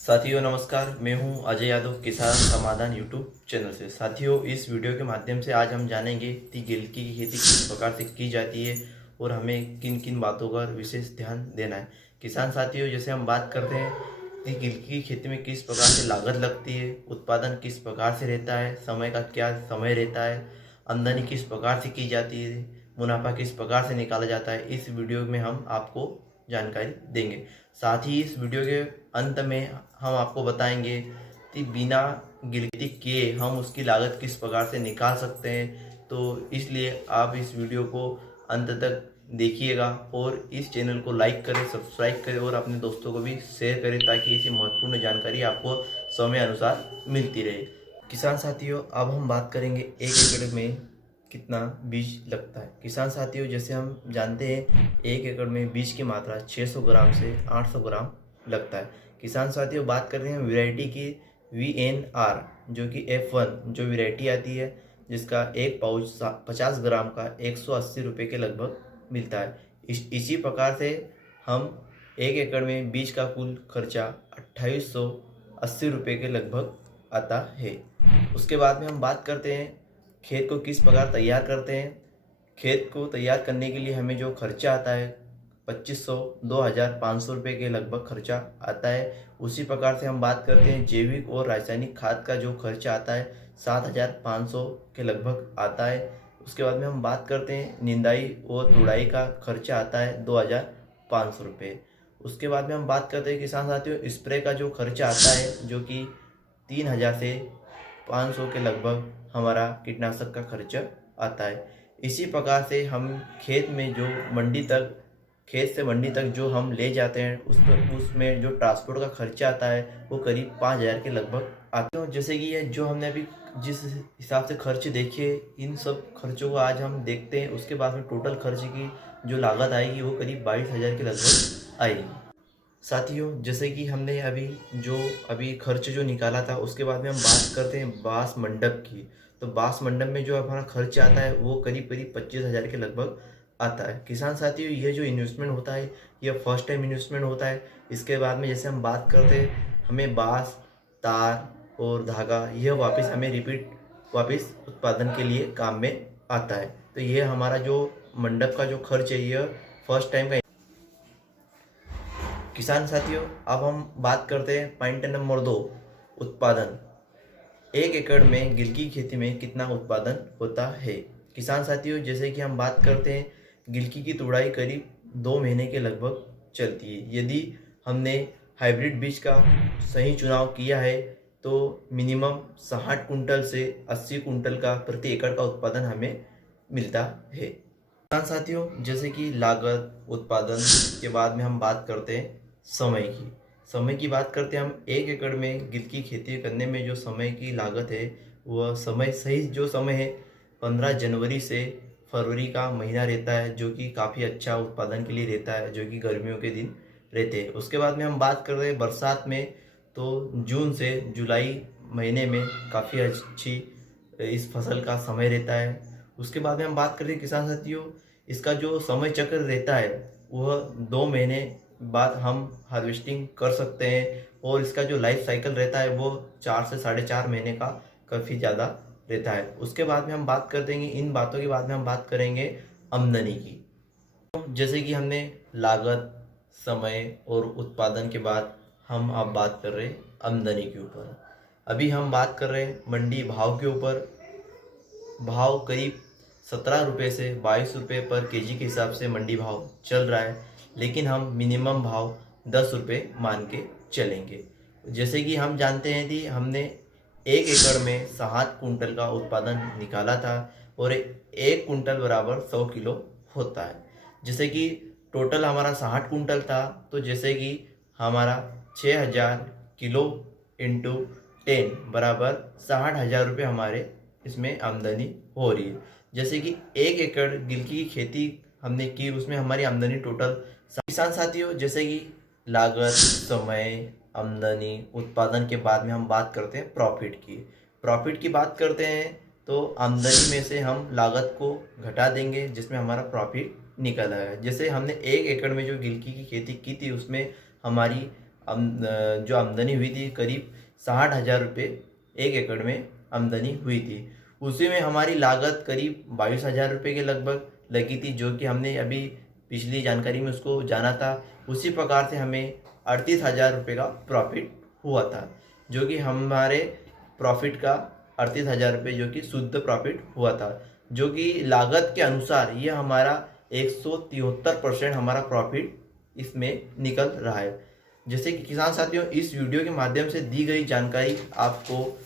साथियों नमस्कार, मैं हूं अजय यादव किसान समाधान यूट्यूब चैनल से। साथियों, इस वीडियो के माध्यम से आज हम जानेंगे कि गिलकी की खेती किस प्रकार से की जाती है और हमें किन किन बातों का विशेष ध्यान देना है। किसान साथियों, जैसे हम बात करते हैं कि गिलकी की खेती में किस प्रकार से लागत लगती है, उत्पादन किस प्रकार से रहता है, समय का क्या समय रहता है, आमदनी किस प्रकार से की जाती है, मुनाफा किस प्रकार से निकाला जाता है, इस वीडियो में हम आपको जानकारी देंगे। साथ ही इस वीडियो के अंत में हम आपको बताएंगे कि बिना गिलती किए हम उसकी लागत किस प्रकार से निकाल सकते हैं। तो इसलिए आप इस वीडियो को अंत तक देखिएगा और इस चैनल को लाइक करें, सब्सक्राइब करें और अपने दोस्तों को भी शेयर करें ताकि ऐसी महत्वपूर्ण जानकारी आपको समय अनुसार मिलती रहे। किसान साथियों, अब हम बात करेंगे 1 एकड़ में कितना बीज लगता है। किसान साथियों, जैसे हम जानते हैं 1 एकड़ में बीज की मात्रा 600 ग्राम से 800 ग्राम लगता है। किसान साथियों, बात करते हैं वैरायटी की VNR जो कि F1 जो वैरायटी आती है, जिसका एक पाउच 50 ग्राम का 180 रुपये के लगभग मिलता है। इसी प्रकार से हम 1 एकड़ में बीज का कुल खर्चा 2880 रुपये के लगभग आता है। उसके बाद में हम बात करते हैं खेत को किस प्रकार तैयार करते हैं। खेत को तैयार करने के लिए हमें जो खर्चा आता है 2500 2500 रुपये के लगभग खर्चा आता है। उसी प्रकार से हम बात करते हैं जैविक और रासायनिक खाद का जो खर्चा आता है 7500 के लगभग आता है। उसके बाद में हम बात करते हैं निंदाई और तुड़ाई का खर्चा आता है 2500 रुपये। उसके बाद में हम बात करते हैं किसान साथियों स्प्रे का जो खर्चा आता है जो कि 3000 से 500 के लगभग हमारा कीटनाशक का खर्च आता है। इसी प्रकार से हम खेत में जो खेत से मंडी तक जो हम ले जाते हैं उसमें जो ट्रांसपोर्ट का खर्चा आता है वो करीब 5000 के लगभग आता है। जैसे कि ये जो हमने अभी जिस हिसाब से खर्च देखे, इन सब खर्चों को आज हम देखते हैं। उसके बाद में टोटल खर्च की जो लागत आएगी वो करीब 22,000 के लगभग आएगी। साथियों, जैसे कि हमने अभी खर्च जो निकाला था, उसके बाद में हम बात करते हैं बांस मंडप की। तो बांस मंडप में जो हमारा खर्च आता है वो करीब करीब 25,000 के लगभग आता है। किसान साथियों, ये जो इन्वेस्टमेंट होता है ये फर्स्ट टाइम इन्वेस्टमेंट होता है। इसके बाद में जैसे हम बात करते हैं हमें बांस, तार और धागा यह वापस उत्पादन के लिए काम में आता है। तो ये हमारा जो मंडप का जो खर्च है यह फर्स्ट टाइम का। किसान साथियों, अब हम बात करते हैं पॉइंट नंबर 2, उत्पादन। 1 एकड़ में गिलकी की खेती में कितना उत्पादन होता है। किसान साथियों, जैसे कि हम बात करते हैं गिलकी की तुड़ाई करीब 2 महीने के लगभग चलती है। यदि हमने हाइब्रिड बीज का सही चुनाव किया है तो मिनिमम 60 कुंटल से 80 कुंटल का प्रति एकड़ का उत्पादन हमें मिलता है। किसान साथियों, जैसे कि लागत, उत्पादन के बाद में हम बात करते हैं समय की बात करते हैं। हम 1 एकड़ में गिलकी खेती करने में जो समय की लागत है वह सही जो समय है 15 जनवरी से फरवरी का महीना रहता है, जो कि काफ़ी अच्छा उत्पादन के लिए रहता है, जो कि गर्मियों के दिन रहते हैं। उसके बाद में हम बात कर रहे हैं बरसात में, तो जून से जुलाई महीने में काफ़ी अच्छी इस फसल का समय रहता है। उसके बाद में हम बात करें किसान साथियों, इसका जो समय चक्र रहता है वह 2 महीने बाद हम हार्वेस्टिंग कर सकते हैं और इसका जो लाइफ साइकिल रहता है वो 4 से 4.5 महीने का काफ़ी ज़्यादा रहता है। उसके बाद में हम बात कर देंगे, इन बातों के बाद में हम बात करेंगे आमदनी की। तो जैसे कि हमने लागत, समय और उत्पादन के बाद हम अब बात कर रहे हैं आमदनी के ऊपर। अभी हम बात कर रहे हैं मंडी भाव के ऊपर। भाव करीब 17 रुपये से 22 रुपये पर केजी के हिसाब से मंडी भाव चल रहा है, लेकिन हम मिनिमम भाव 10 रुपये मान के चलेंगे। जैसे कि हम जानते हैं कि हमने 1 एकड़ में 60 कुंटल का उत्पादन निकाला था और 1 कुंटल बराबर 100 किलो होता है। जैसे कि टोटल हमारा 60 कुंटल था, तो जैसे कि हमारा 6000 किलो इंटू 10 बराबर 60,000 रुपये हमारे इसमें आमदनी हो रही है। जैसे कि 1 एकड़ गिलकी की खेती हमने की, उसमें हमारी आमदनी टोटल। किसान साथियों, जैसे कि लागत, समय, आमदनी, उत्पादन के बाद में हम बात करते हैं प्रॉफिट की बात करते हैं। तो आमदनी में से हम लागत को घटा देंगे जिसमें हमारा प्रॉफिट निकल आएगा। जैसे हमने 1 एकड़ में जो गिलकी की खेती की थी उसमें हमारी जो आमदनी हुई थी करीब 60,000 रुपये 1 एकड़ में आमदनी हुई थी। उसी में हमारी लागत करीब 22,000 रुपये के लगभग लगी थी, जो कि हमने अभी पिछली जानकारी में उसको जाना था। उसी प्रकार से हमें 38,000 रुपये का प्रॉफिट हुआ था, जो कि हमारे प्रॉफिट का 38,000 रुपये जो कि शुद्ध प्रॉफिट हुआ था, जो कि लागत के अनुसार ये हमारा 173% हमारा प्रॉफिट इसमें निकल रहा है। जैसे कि किसान साथियों, इस वीडियो के माध्यम से दी गई जानकारी आपको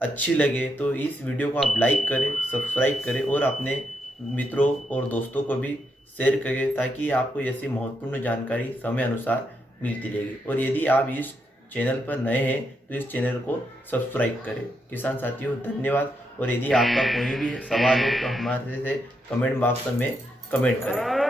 अच्छी लगे तो इस वीडियो को आप लाइक करें, सब्सक्राइब करें और अपने मित्रों और दोस्तों को भी शेयर करें, ताकि आपको ऐसी महत्वपूर्ण जानकारी समय अनुसार मिलती रहेगी। और यदि आप इस चैनल पर नए हैं तो इस चैनल को सब्सक्राइब करें। किसान साथियों, धन्यवाद। और यदि आपका कोई भी सवाल हो तो हमारे से कमेंट बॉक्स में कमेंट करें।